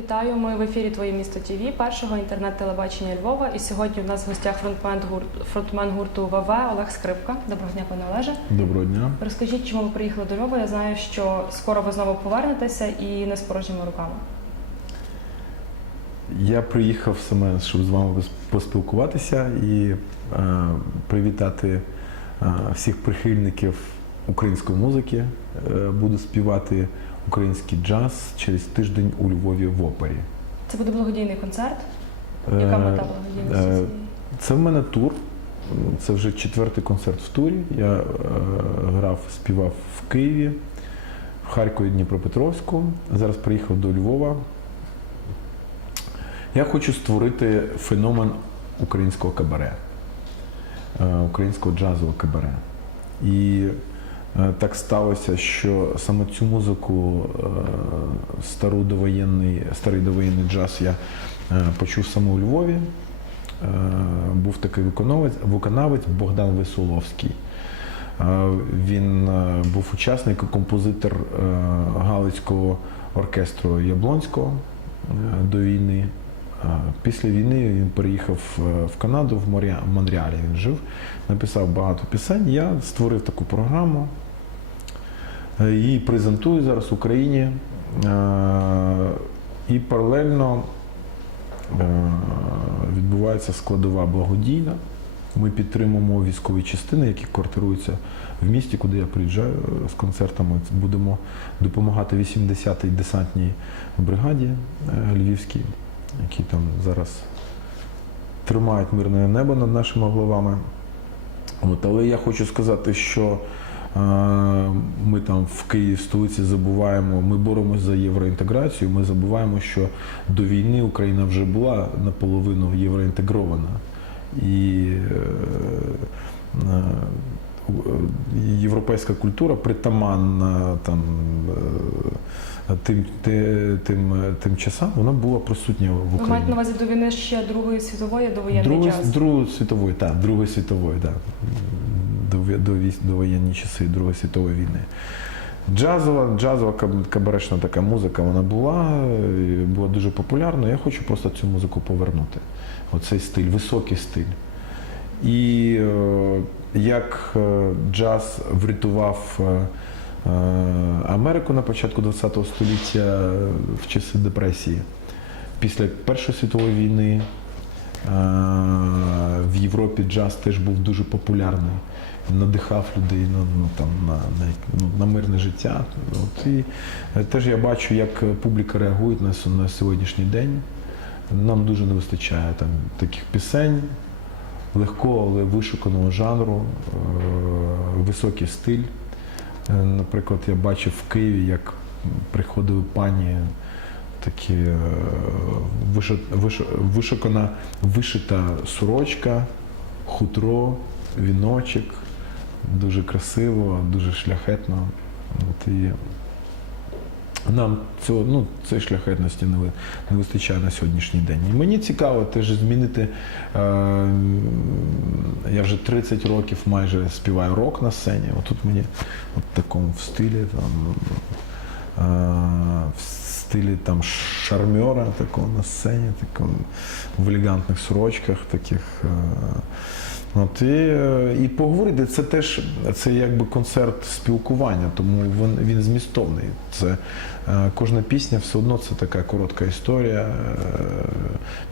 Вітаю, ми в ефірі Твоє місто ТВ, першого інтернет-телебачення Львова. І сьогодні в нас в гостях фронтмен, гурт, фронтмен гурту ВВ Олег Скрипка. Доброго дня, пане Олеже. Доброго дня. Розкажіть, чому ви приїхали до Львова? Я знаю, що скоро ви знову повернетеся і не з порожніми руками. Я приїхав саме, щоб з вами поспілкуватися і е, привітати е, всіх прихильників української музики. Е, буду співати український джаз через тиждень у Львові в опері. Це буде благодійний концерт. Яка Е, мета благодійності? е. Це в мене тур. Це вже четвертий концерт в турі. Я грав, співав в Києві, в Харкові, Дніпропетровську. Зараз приїхав до Львова. Я хочу створити феномен українського кабаре, українського джазового кабаре. І так сталося, що саме цю музику, е, стару довоєнний, старий довоєнний джаз я е, почув саме у Львові. Е, Був такий виконавець, виконавець Богдан Висоловський. Е, Він е, був учасник і композитор е, Галицького оркестру Яблонського е, до війни. Е, Після війни він переїхав е, в Канаду, в Монреалі він жив, написав багато пісень. Я створив таку програму. Е, Її презентую зараз в Україні. Е, І паралельно е, відбувається складова благодійна. Ми підтримуємо військові частини, які квартируються в місті, куди я приїжджаю з концертами. Будемо допомагати 80-й десантній бригаді львівській, які там зараз тримають мирне небо над нашими головами. От, але я хочу сказати, що ми там в Києві, в столиці забуваємо, ми боремося за євроінтеграцію. Ми забуваємо, що до війни Україна вже була наполовину євроінтегрована. І е, е, європейська культура притаманна там, е, тим, тим, тим часам, вона була присутня в Ви Україні. маєте на увазі до війни ще Другої світової, до воєнний Другої, час? Другої світової, так, Другої світової, так. До, до, воєнні часи Другої світової війни. Джазова, джазова каб- кабарешна така музика вона була, була дуже популярна. Я хочу просто цю музику повернути. Оцей стиль, високий стиль. І е, як е, джаз врятував е, Америку на початку ХХ століття в часи депресії. Після Першої світової війни в Європі джаз теж був дуже популярний. Надихав людей на, ну, там, на, на, ну, на мирне життя. От, і е, теж я бачу, як публіка реагує на, на сьогоднішній день. Нам дуже не вистачає там, таких пісень, легкого, але вишуканого жанру, е, високий стиль. Е, Наприклад, я бачив в Києві, як приходили пані такі е, виши- виши- вишукана, вишита сорочка, хутро, віночок. Дуже красиво, дуже шляхетно. От і нам цього, ну, цієї шляхетності не, не вистачає на сьогоднішній день. І мені цікаво теж змінити. Е, я вже 30 років майже співаю рок на сцені. Отут мені от такому в стилі, там, е, в стилі там шармера такого на сцені, такому, в елегантних сорочках таких. Е, От, і, е, і поговорити це теж це якби концерт спілкування, тому він, він змістовний. Це е, кожна пісня все одно це така коротка історія. е,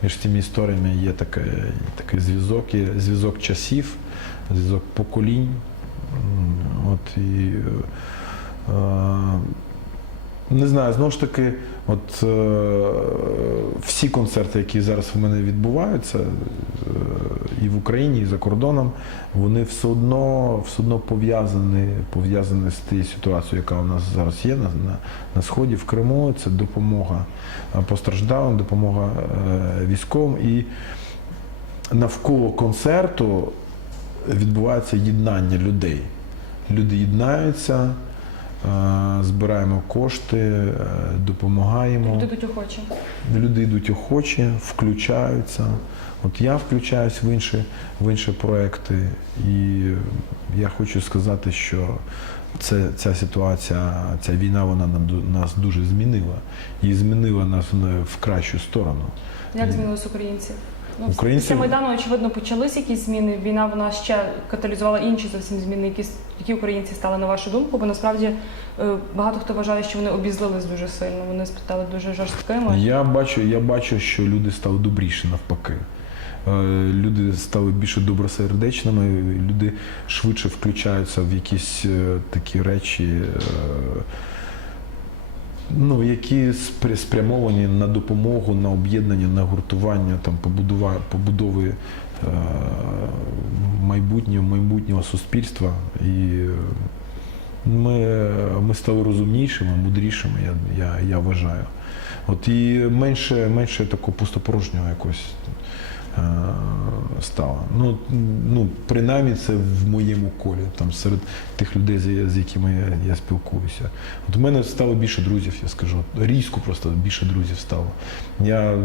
Між цими історіями є таке, такий зв'язок, є зв'язок часів, зв'язок поколінь. От і не знаю, знову ж таки, от е, всі концерти, які зараз в мене відбуваються, е, і в Україні, і за кордоном, вони все одно, все одно пов'язані, пов'язані з тією ситуацією, яка у нас зараз є на, на, на сході в Криму. Це допомога е, постраждалим, допомога е, військовим. І навколо концерту відбувається єднання людей. Люди єднаються. Е, Збираємо кошти, е, допомагаємо. Люди йдуть охочі. Люди йдуть охочі, включаються. От я включаюсь в інші, в інші проекти, і я хочу сказати, що це, ця ситуація, ця війна, вона нам нас дуже змінила. І змінила нас в- кращу сторону. Як змінились українці? Ну, Українці- Після Майдану, очевидно, почались якісь зміни. Війна вона ще каталізувала інші зовсім зміни, які, які українці стали на вашу думку, бо насправді е, багато хто вважає, що вони обізлились дуже сильно, вони стали дуже жорсткими. Я бачу, я бачу, що люди стали добріші навпаки. Е, Люди стали більше добросердечними, люди швидше включаються в якісь е, такі речі, ну, які спря- спрямовані на допомогу, на об'єднання, на гуртування, там, побудова, побудови е, майбутнього, майбутнього суспільства. І ми, ми стали розумнішими, мудрішими, я, я, я вважаю. От і менше, менше такого пустопорожнього якось е, стало. Ну, ну, принаймні це в моєму колі, там серед тих людей, з, якими я, спілкуюся. От у мене стало більше друзів, я скажу. Різко просто більше друзів стало. Я,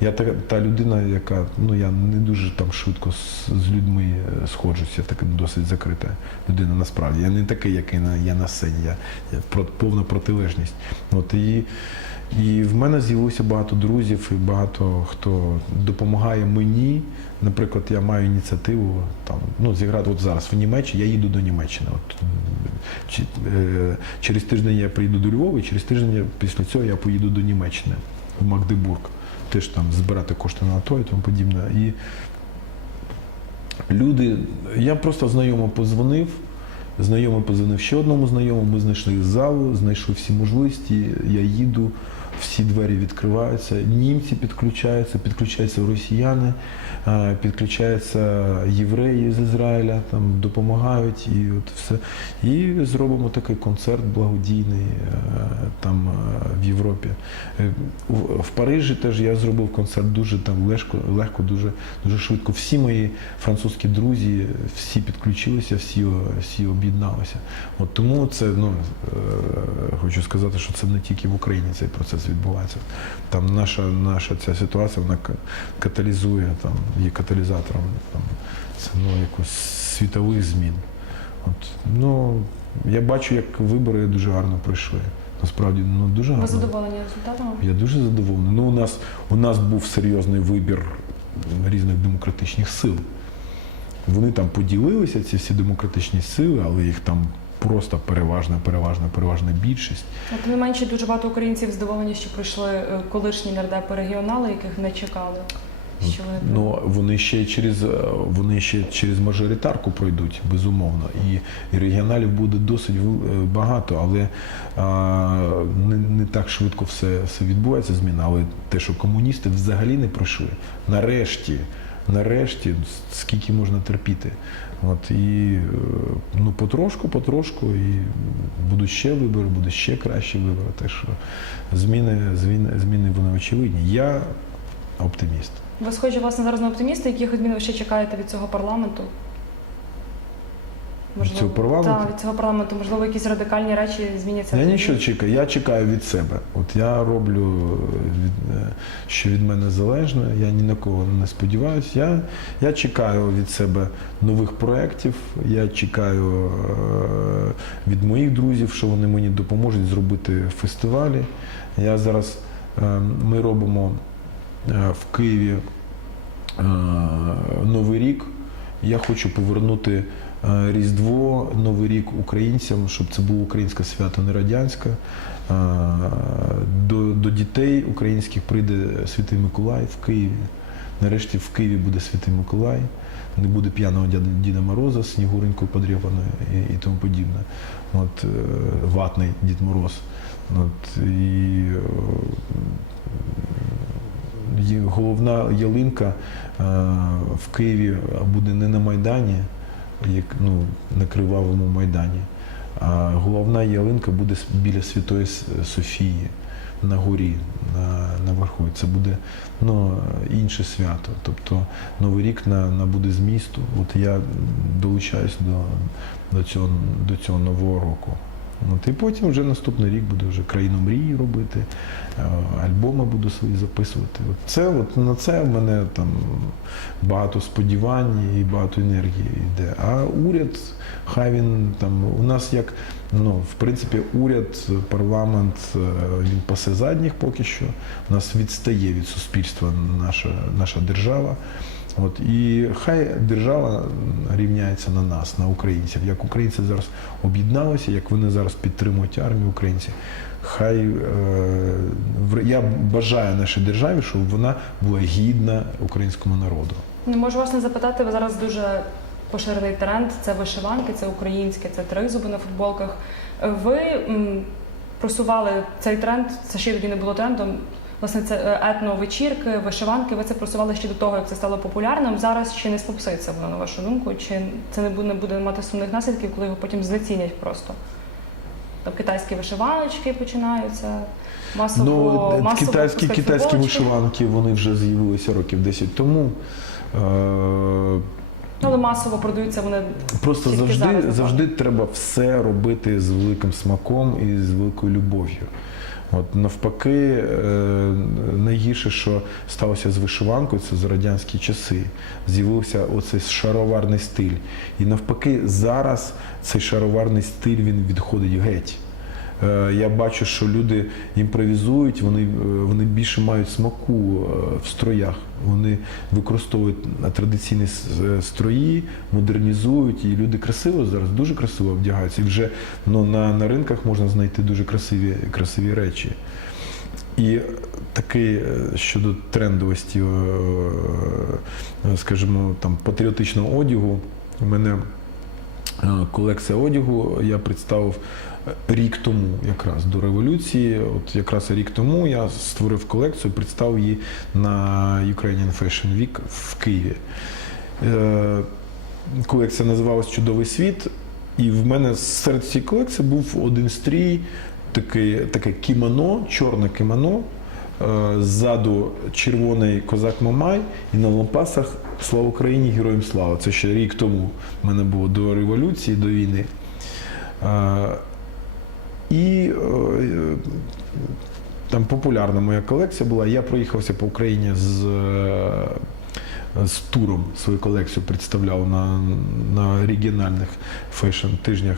я та, та людина, яка ну я не дуже там швидко з, з людьми сходжуся, я така досить закрита людина насправді. Я не такий, який на, я на сцені, я, я про, повна протилежність. От і, і в мене з'явилося багато друзів, і багато хто допомагає мені. Наприклад, я маю ініціативу там, ну, зіграти от зараз в Німеччині, я їду до Німеччини. От, е, через тиждень я приїду до Львова, і через тиждень після цього я поїду до Німеччини, в Магдебург. Теж там збирати кошти на АТО і тому подібне. І люди, я просто знайомо позвонив. Знайомий позвонив ще одному знайомому, ми знайшли залу, знайшов всі можливості, я їду, всі двері відкриваються, німці підключаються, підключаються росіяни, е, підключаються євреї з Ізраїля, там допомагають і от все. І зробимо такий концерт благодійний е, там е, в Європі. В- Парижі теж я зробив концерт дуже там легко, легко дуже, дуже швидко. Всі мої французькі друзі, всі підключилися, всі, всі об'єдналися. От тому це ну хочу сказати, що це не тільки в Україні цей процес відбувається. Там наша, наша ця ситуація вона каталізує, там є каталізатором там ну якось світових змін. От ну я бачу, як вибори дуже гарно пройшли. Насправді ну дуже гарно. Ви задоволені результатами? Я дуже задоволений. Ну, у нас, у нас був серйозний вибір різних демократичних сил. Вони там поділилися, ці всі демократичні сили, але їх там просто переважна, переважна, переважна більшість. Тим не менше, дуже багато українців здивовані, що прийшли е, колишні нардепи регіонали, яких не чекали. Що вони Ну вони ще через е, вони ще через мажоритарку пройдуть, безумовно. І, і регіоналів буде досить е, багато, але а, не, не так швидко все, все відбувається зміна. Але те, що комуністи взагалі не пройшли, нарешті, нарешті, скільки можна терпіти. От і е, ну потрошку, потрошку, і будуть ще вибори, будуть ще кращі вибори. Так що зміни, зміни, зміни вони очевидні. Я оптиміст. ви схожі власне зараз на оптиміста, яких змін ви ще чекаєте від цього парламенту? Цього парламенту? Так, від цього парламенту, можливо, якісь радикальні речі зміняться. Я нічого чекаю, я чекаю від себе. От я роблю, від, е, що від мене залежно, я ні на кого не сподіваюся. Я, я чекаю від себе нових проєктів, я чекаю е, від моїх друзів, що вони мені допоможуть зробити фестивалі. Я зараз, е, ми робимо в Києві Новий рік. Я хочу повернути Різдво, Новий рік українцям, щоб це було українське свято, не радянське. Е, До, до дітей українських прийде Святий Миколай в Києві. Нарешті в Києві буде Святий Миколай, не буде п'яного Діда Мороза, Снігуренькою подряпаною і, і тому подібне. От, е, ватний Дід Мороз. От, і, е, головна ялинка е, в Києві буде не на Майдані, як ну, на кривавому Майдані, а головна ялинка буде біля Святої Софії на горі, на, на верху. Це буде ну, інше свято. Тобто Новий рік на, на буде з місту. От я долучаюсь до, до, цього, до цього нового року. От, і потім вже наступний рік буду вже країну мрії робити, е, альбоми буду свої записувати. От це, от на це в мене там багато сподівань і багато енергії йде. А уряд, хай він там у нас як ну, в принципі, уряд, парламент е, він пасе задніх поки що. У нас відстає від суспільства наша, наша держава. От і хай держава рівняється на нас, на українців. Як українці зараз об'єдналися, як вони зараз підтримують армію українців. Хай е, я бажаю нашій державі, щоб вона була гідна українському народу. Не можу вас не запитати, ви зараз дуже поширений тренд. Це вишиванки, це українське, це тризуби на футболках. Ви м, просували цей тренд, це ще тоді не було трендом. Власне, це е, етно-вечірки, вишиванки. Ви це просували ще до того, як це стало популярним. Зараз чи не спопситься воно, на вашу думку? Чи це не буде, не буде мати сумних наслідків, коли його потім знецінять просто? Там китайські вишиваночки починаються, масово, Ну, масово китайські, китайські футболочки. вишиванки вони вже з'явилися років 10 тому. Е, Але масово продаються вони Просто зараз, завжди, напевно. завжди треба все робити з великим смаком і з великою любов'ю. От навпаки, е, найгірше, що сталося з вишиванкою, це з радянські часи. З'явився оцей шароварний стиль. І навпаки, зараз цей шароварний стиль він відходить геть. Е, Я бачу, що люди імпровізують, вони, е, вони більше мають смаку е, в строях. Вони використовують традиційні строї, модернізують, і люди красиво зараз, дуже красиво вдягаються. І вже ну, на, на ринках можна знайти дуже красиві, красиві речі. І такий е, щодо трендовості, скажімо, там патріотичного одягу, у мене колекція одягу я представив е, рік тому, якраз до революції. От якраз рік тому я створив колекцію, представив її на Ukrainian Fashion Week в Києві. Е, Колекція називалась Чудовий світ. І в мене серед цієї колекції був один стрій, таке, таке кімоно, чорне кімоно. Е, Ззаду червоний козак Мамай і на лампасах Слава Україні, героям слава. Це ще рік тому в мене було до революції, до війни. І е, там популярна моя колекція була. Я проїхався по Україні з, е, з туром свою колекцію представляв на, на регіональних фешн тижнях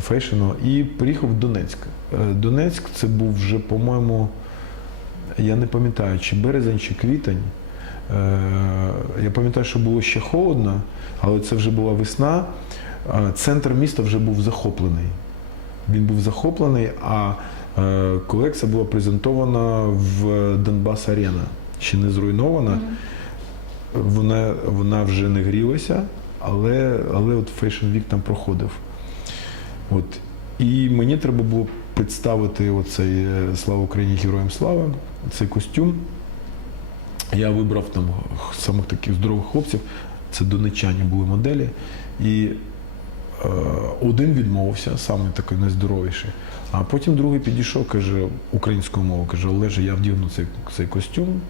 фешену і приїхав в Донецьк. Е, Донецьк це був вже, по-моєму, я не пам'ятаю, чи березень, чи квітень. Е, Я пам'ятаю, що було ще холодно, але це вже була весна. Е, Центр міста вже був захоплений. Він був захоплений, а е, колекція була презентована в Донбас Арена. Ще не зруйнована. Вона, вона вже не грілася, але, але от Fashion Week там проходив. От. І мені треба було представити оцей Слава Україні, Героям Слава, цей костюм. Я вибрав там самих таких здорових хлопців, це донечані були моделі. І е, один відмовився, саме такий найздоровіший. А потім другий підійшов, каже, українською мовою, каже, Олеже, я вдягну цей, цей костюм.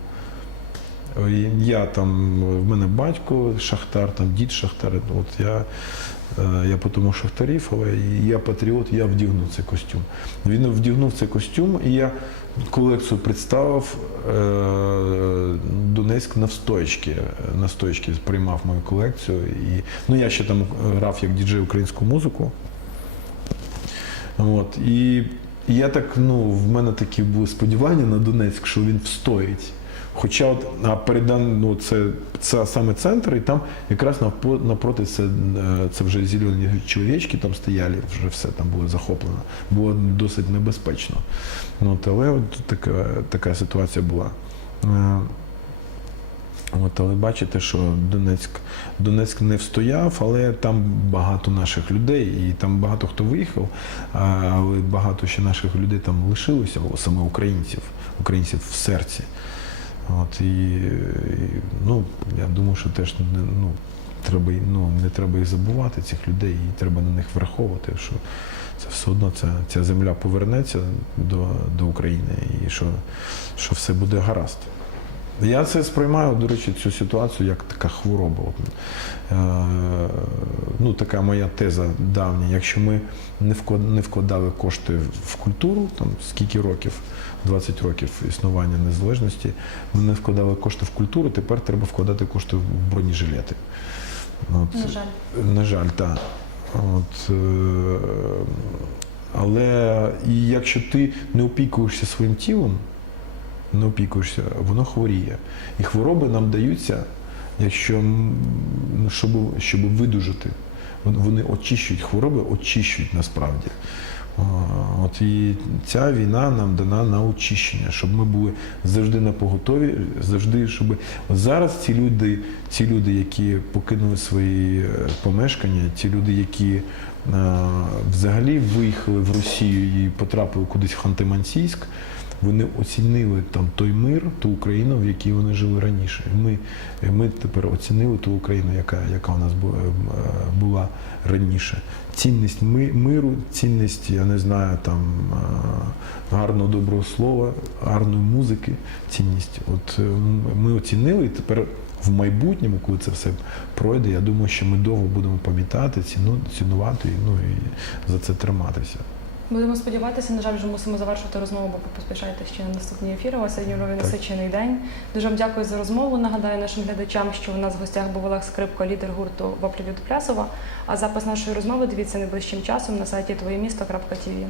Я там, в мене батько шахтар, там дід шахтар. От я, е, я потім шахтарів, але я патріот, я вдягну цей костюм. Він вдягнув цей костюм, і я колекцію представив е, Донецьк на стоечки. На стоечки приймав мою колекцію. І, ну, я ще там грав як діджей українську музику. От, і я так, ну, в мене такі були сподівання на Донецьк, що він встоїть. Хоча от передан, ну, це, це саме центр, і там якраз напроти це, е, це вже зелені чоловічки там стояли, вже все там було захоплено. Було досить небезпечно. Ну, але от така, така ситуація була. Е, От, але бачите, що Донецьк, Донецьк не встояв, але там багато наших людей, і там багато хто виїхав, але багато ще наших людей там лишилося, саме українців, українців в серці. От, і, і, ну, я думаю, що теж ну, треба, ну, не треба їх забувати, цих людей, і треба на них враховувати, що це все одно ця, ця земля повернеться до, до України і що, що все буде гаразд. Я це сприймаю, до речі, цю ситуацію як така хвороба. Е, ну, така моя теза давня. Якщо ми не вкладали кошти в культуру, там скільки років, 20 років існування незалежності, ми не вкладали кошти в культуру, тепер треба вкладати кошти в бронежилети. От, На жаль. на жаль, так. От, е, але і якщо ти не опікуєшся своїм тілом, не опікуєшся, воно хворіє. І хвороби нам даються, якщо ну, щоб, щоб видужати. Вон- Вони очищують хвороби, очищують насправді. От і ця війна нам дана на очищення, щоб ми були завжди на поготові, завжди, щоб зараз ці люди, ці люди, які покинули свої е, помешкання, ті люди, які е, взагалі виїхали в Росію і потрапили кудись в Ханти-Мансійськ, вони оцінили там той мир, ту Україну, в якій вони жили раніше. Ми, ми тепер оцінили ту Україну, яка, яка у нас е, була раніше. Цінність ми- миру, цінність, я не знаю, там е, гарного доброго слова, гарної музики, цінність. От е, ми оцінили і тепер. В майбутньому, коли це все пройде, я думаю, що ми довго будемо пам'ятати, ціну, цінувати ну, і за це триматися. Будемо сподіватися, на жаль, вже мусимо завершувати розмову, бо поспішайте ще на наступні ефіри. У вас сьогодні насичений день. Дуже вам дякую за розмову. Нагадаю нашим глядачам, що у нас в гостях був Олег Скрипко, лідер гурту Воплі від Плясова. А запис нашої розмови дивіться найближчим часом на сайті твоємісто.тв.